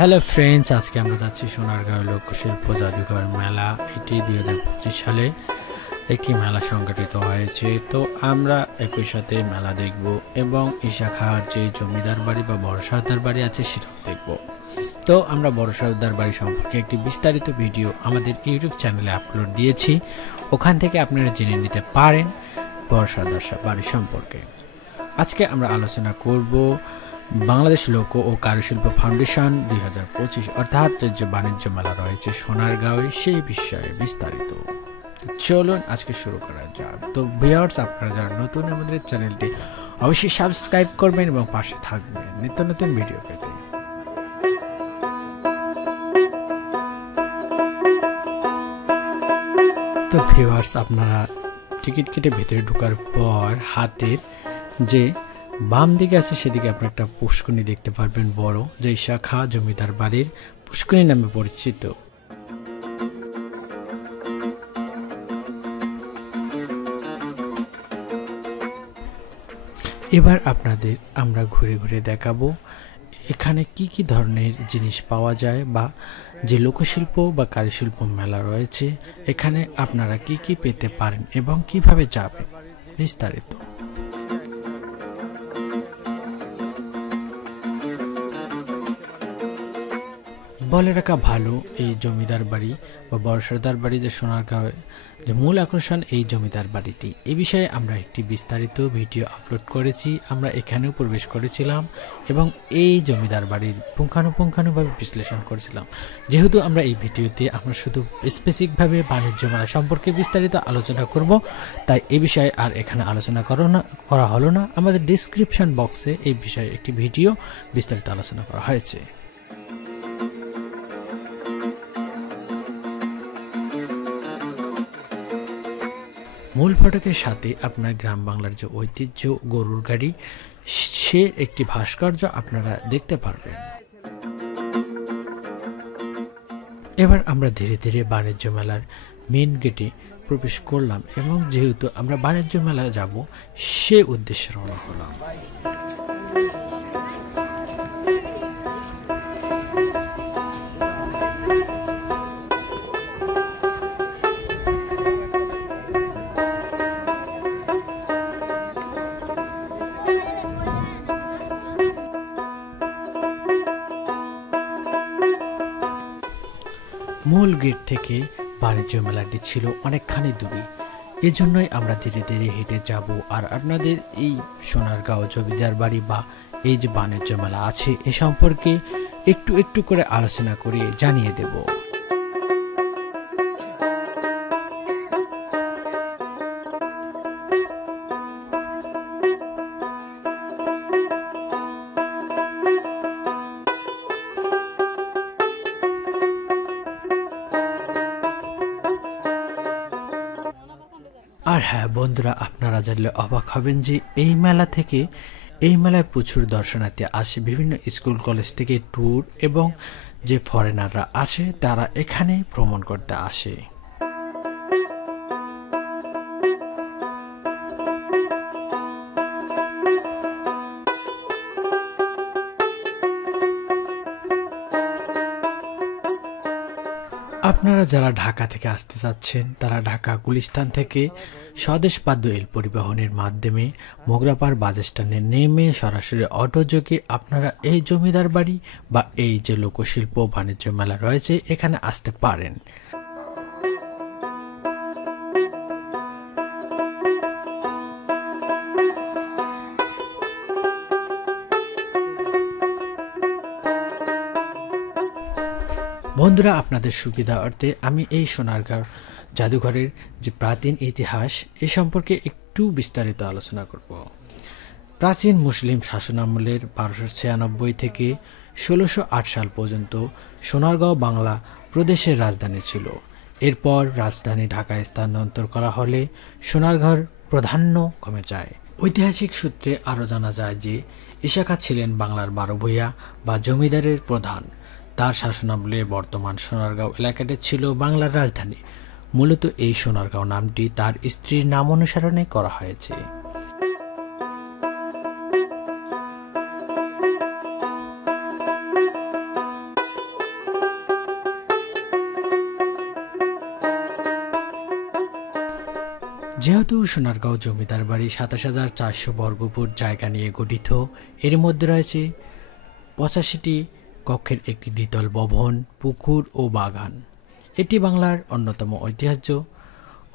Hello friends, আজকে আমরা যাচ্ছি সোনারগাঁও লোকশিল্প জাদুঘর মেলা। এটি 2025 সালে একটি মেলা সংগঠিত হয়েছে। তো আমরা একই সাথে মেলা দেখব এবং ইশাখার যে জমিদার বাড়ি বা বড় সর্দার বাড়ি আছে সেটাও দেখব। তো আমরা বড় সর্দার বাড়ি সম্পর্কে একটি বিস্তারিত ভিডিও আমাদের ইউটিউব চ্যানেলে আপলোড দিয়েছি, ওখান থেকে আপনারা জেনে নিতে পারেন বড় সর্দার বাড়ি সম্পর্কে। আজকে আমরা আলোচনা করব বাংলাদেশ লোক ও কারুশিল্প ফাউন্ডেশন 2025 অর্থাৎ যে বাণিজ্য মেলা রয়েছে সোনারগাঁওয়ে সেই বিষয়ে বিস্তারিত। চলুন আজকে শুরু করা যাক। তো ভিউয়ার্স, আপনারা যারা নতুন আমাদের চ্যানেলটি অবশ্যই সাবস্ক্রাইব করবেন এবং পাশে থাকবেন নিত্য নতুন ভিডিও পেতে। তো ভিউয়ার্স, আপনারা টিকিট কেটে ভেতরে ঢোকার পর হাতের যে বাম দিকে আছে সেদিকে আপনার একটা পুষ্করণী দেখতে পারবেন, বড়, যে শাখা জমিদার বাড়ির পুষ্করণী নামে পরিচিত। এবার আপনাদের আমরা ঘুরে ঘুরে দেখাবো এখানে কি কি ধরনের জিনিস পাওয়া যায় বা যে লোকশিল্প বা কারুশিল্প মেলা রয়েছে এখানে আপনারা কি কি পেতে পারেন এবং কিভাবে যাবেন বিস্তারিত। বলে রাখা ভালো, এই জমিদার বাড়ি বা বড় সর্দার বাড়ি যে সোনারগাঁও যে মূল আকর্ষণ এই জমিদার বাড়িটি, এই বিষয়ে আমরা একটি বিস্তারিত ভিডিও আপলোড করেছি। আমরা এখানেও প্রবেশ করেছিলাম এবং এই জমিদার বাড়ির পুঙ্খানুপুঙ্খানুভাবে বিশ্লেষণ করেছিলাম। যেহেতু আমরা এই ভিডিওতে আমরা শুধু স্পেসিফিকভাবে বাণিজ্য মেলা সম্পর্কে বিস্তারিত আলোচনা করব, তাই এই বিষয়ে আর এখানে আলোচনা করা হলো না। আমাদের ডিসক্রিপশন বক্সে এই বিষয়ে একটি ভিডিও বিস্তারিত আলোচনা করা হয়েছে। মূল ফটকের সাথে আপনার গ্রাম বাংলার যে ঐতিহ্য গরুর গাড়ি, সে একটি ভাস্কর্য আপনারা দেখতে পারবেন। এবার আমরা ধীরে ধীরে বাণিজ্য মেলার মেন গেটে প্রবেশ করলাম এবং যেহেতু আমরা বাণিজ্য মেলা যাব সে উদ্দেশ্যে রওনা হলাম। মূল গেট থেকে বাণিজ্য মেলাটি ছিল অনেকখানি দূরে, এজন্যই আমরা ধীরে ধীরে হেঁটে যাব আর আপনাদের এই সোনারগাঁও জমিদার বাড়ি বা এই যে বাণিজ্য মেলা আছে এ সম্পর্কে একটু একটু করে আলোচনা করে জানিয়ে দেব। আর হ্যাঁ বন্ধুরা, আপনারা জানলে অবাক হবেন যে এই মেলায় প্রচুর দর্শনার্থী আসে, বিভিন্ন স্কুল কলেজ থেকে ট্যুর এবং যে ফরেনাররা আসে তারা এখানে ভ্রমণ করতে আসে। আপনারা যারা ঢাকা থেকে আসতে চাচ্ছেন তারা ঢাকা গুলিস্তান থেকে স্বদেশ পাদ্য এল পরিবহনের মাধ্যমে মোগরাপাড় বাস স্ট্যান্ডে নেমে সরাসরি অটোযোগে আপনারা এই জমিদার বাড়ি বা এই যে লোকশিল্প বাণিজ্য মেলা রয়েছে এখানে আসতে পারেন। বন্ধুরা, আপনাদের সুবিধা অর্থে আমি এই সোনারগাঁও জাদুঘরের যে প্রাচীন ইতিহাস এ সম্পর্কে একটু বিস্তারিত আলোচনা করব। প্রাচীন মুসলিম শাসনামলের 1296 থেকে 1608 সাল পর্যন্ত সোনারগাঁও বাংলা প্রদেশের রাজধানী ছিল। এরপর রাজধানী ঢাকায় স্থানান্তর করা হলে সোনারগাঁওর প্রাধান্য কমে যায়। ঐতিহাসিক সূত্রে আরও জানা যায় যে ইশাখা ছিলেন বাংলার 12 ভূঁইয়া বা জমিদারের প্রধান। তার শাসনামলে বর্তমান সোনারগাঁও এলাকাটি ছিল বাংলার রাজধানী। মূলত এই সোনারগাঁও নামটি তার স্ত্রীর নাম অনুসরণে করা হয়েছে। যেহেতু সোনারগাঁও জমিদার বাড়ি ২৭,৪০০ বর্গফুট জায়গা নিয়ে গঠিত, এর মধ্যে রয়েছে ৮৫টি কক্ষের একটি দ্বিতল ভবন, পুকুর ও বাগান। এটি বাংলার অন্যতম ঐতিহ্য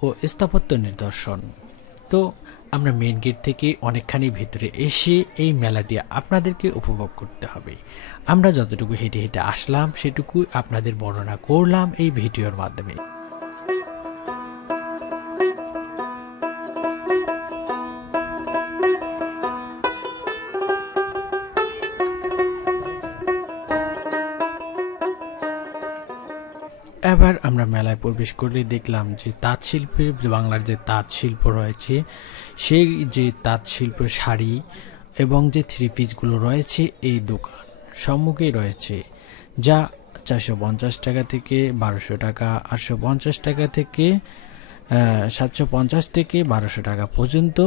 ও স্থাপত্য নিদর্শন। তো আমরা মেন গেট থেকে অনেকখানি ভিতরে এসে এই মেলাটি আপনাদেরকে উপভোগ করতে হবে। আমরা যতটুকু হেঁটে হেঁটে আসলাম সেটুকু আপনাদের বর্ণনা করলাম এই ভিডিওর মাধ্যমে। এবার আমরা মেলায় প্রবেশ করলে দেখলাম যে তাঁত শিল্পের, বাংলার যে তাঁত শিল্প রয়েছে সেই যে তাঁত শিল্পের শাড়ি এবং যে থ্রি পিসগুলো রয়েছে এই দোকান সম্মুখেই রয়েছে, যা ৪৫০ টাকা থেকে ১২০০ টাকা, ৮৫০ টাকা থেকে ৭৫০ থেকে ১২০০ টাকা পর্যন্ত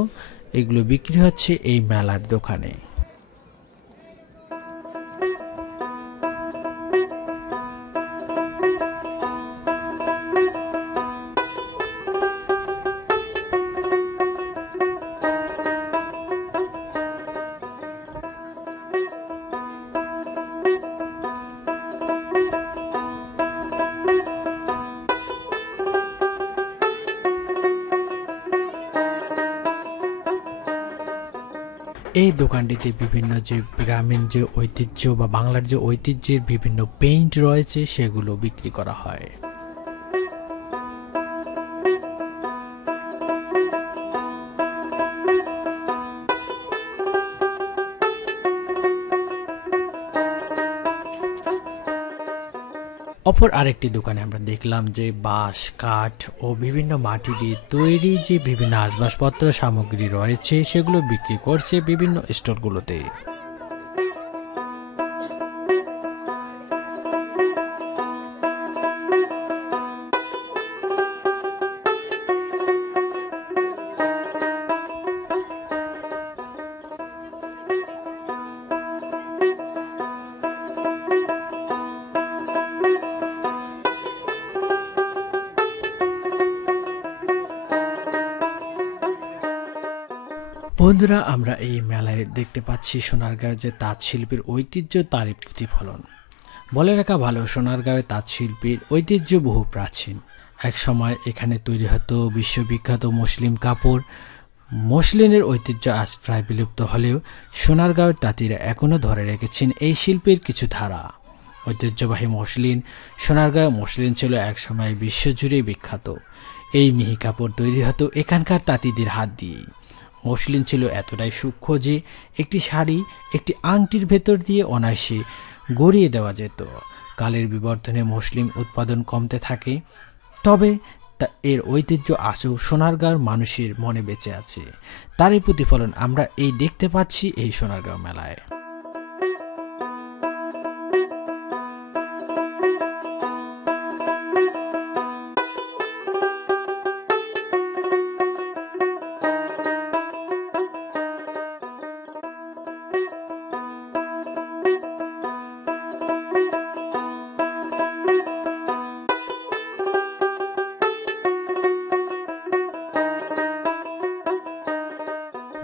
এগুলো বিক্রি হচ্ছে এই মেলার দোকানে। এই দোকানটিতে বিভিন্ন যে গ্রামীণ যে ঐতিহ্য বা বাংলার যে ঐতিহ্যের বিভিন্ন পেইন্ট রয়েছে সেগুলো বিক্রি করা হয়। অপর আরেকটি দোকানে আমরা দেখলাম যে বাঁশ, কাঠ ও বিভিন্ন মাটি দিয়ে তৈরি যে বিভিন্ন আসবাবপত্র সামগ্রী রয়েছে সেগুলো বিক্রি করছে বিভিন্ন স্টোরগুলোতে। বন্ধুরা, আমরা এই মেলায় দেখতে পাচ্ছি সোনারগাঁওয়ের যে তাঁত শিল্পের ঐতিহ্য তারই প্রতিফলন। বলে রাখা ভালো, সোনারগাঁওয়ের তাঁত শিল্পের ঐতিহ্য বহু প্রাচীন। এক সময় এখানে তৈরি হতো বিশ্ববিখ্যাত মসলিন কাপড়। মসলিনের ঐতিহ্য আজ প্রায় বিলুপ্ত হলেও সোনারগাঁওয়ের তাঁতিরা এখনও ধরে রেখেছেন এই শিল্পের কিছু ধারা। ঐতিহ্যবাহী মসলিন, সোনারগাঁও মসলিন ছিল একসময় বিশ্বজুড়ে বিখ্যাত। এই মিহি কাপড় তৈরি হতো এখানকার তাঁতিদের হাত দিয়ে। মসলিন ছিল এতটাই সূক্ষ্ম যে একটি শাড়ি একটি আংটির ভেতর দিয়ে অনায়াসে গড়িয়ে দেওয়া যেত। কালের বিবর্তনে মসলিন উৎপাদন কমতে থাকে, তবে এর ঐতিহ্য আজও সোনারগাঁওর মানুষের মনে বেঁচে আছে। তারই প্রতিফলন আমরা এই দেখতে পাচ্ছি এই সোনারগাঁও মেলায়।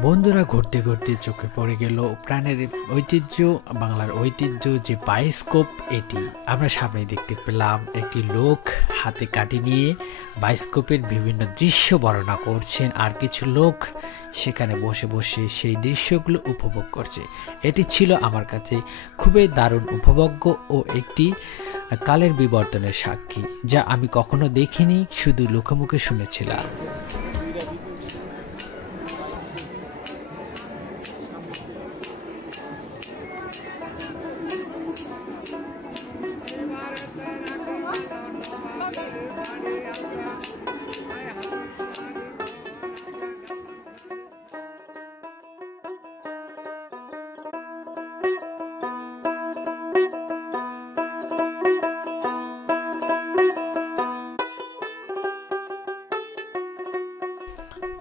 বন্ধুরা, ঘুরতে ঘুরতে চোখে পড়ে গেল প্রাণের ঐতিহ্য, বাংলার ঐতিহ্য যে বায়োস্কোপ। এটি আমরা সামনে দেখতে পেলাম একটি লোক হাতে কাঠি নিয়ে বায়োস্কোপের বিভিন্ন দৃশ্য বর্ণনা করছেন, আর কিছু লোক সেখানে বসে বসে সেই দৃশ্যগুলো উপভোগ করছে। এটি ছিল আমার কাছে খুবই দারুণ উপভোগ্য ও একটি কালের বিবর্তনের সাক্ষী, যা আমি কখনো দেখিনি, শুধু লোকমুখে শুনেছিলাম।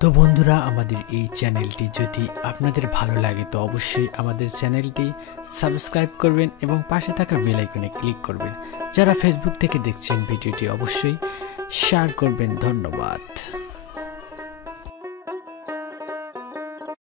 তো বন্ধুরা, আমাদের এই চ্যানেলটি যদি আপনাদের ভালো লাগে তো অবশ্যই আমাদের চ্যানেলটি সাবস্ক্রাইব করবেন এবং পাশে থাকা বেল আইকনে ক্লিক করবেন। যারা ফেসবুক থেকে দেখছেন ভিডিওটি অবশ্যই শেয়ার করবেন। ধন্যবাদ।